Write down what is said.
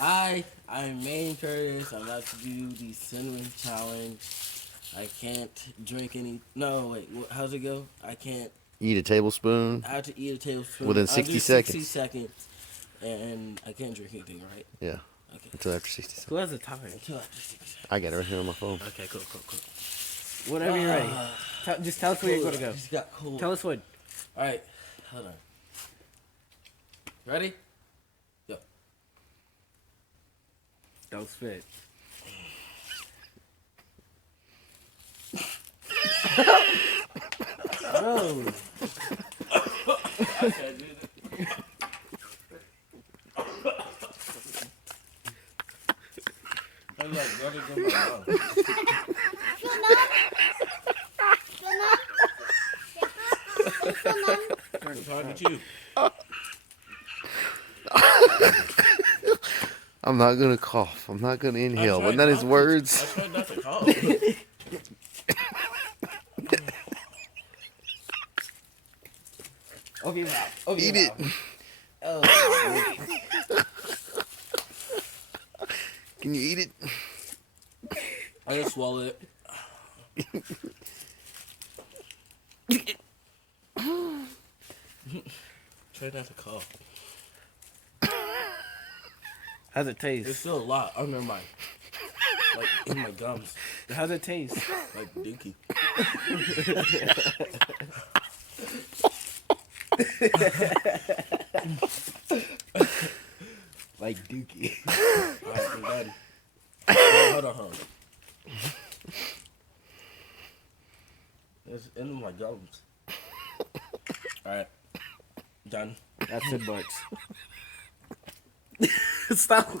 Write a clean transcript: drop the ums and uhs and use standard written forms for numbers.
I'm Main Curtis. I'm about to do the cinnamon challenge. I can't drink any. No, wait. How's it go? I can't. Eat a tablespoon I have to eat a tablespoon. within I'll 60 do 60 seconds. seconds, and I can't drink anything, right? Yeah, Okay. until after 60 seconds. Who has the timer? Until after 60 seconds. I got it right here on my phone. Okay, cool. Whenever you're ready. Just tell us where you're Cool. going to go. Just got cool. Tell us when. All right, hold on. Ready? Go. Don't spit. Bro. I can't do that. I'm like running in my mouth. I'm talking to you. I'm not gonna cough. I'm not gonna inhale. tried Wasn't that his not to. words? I tried not to call. Open your mouth. Open Eat your it. mouth. Oh. Can you eat it? I just swallowed it. Try not to cough. How's it It's taste? still a lot under my, like, in my gums. How's it taste? Like dookie. Like Dookie. Alright, I'm done. Hold on. It's in my gums. Alright. Done. That's it, butts. Stop laughing.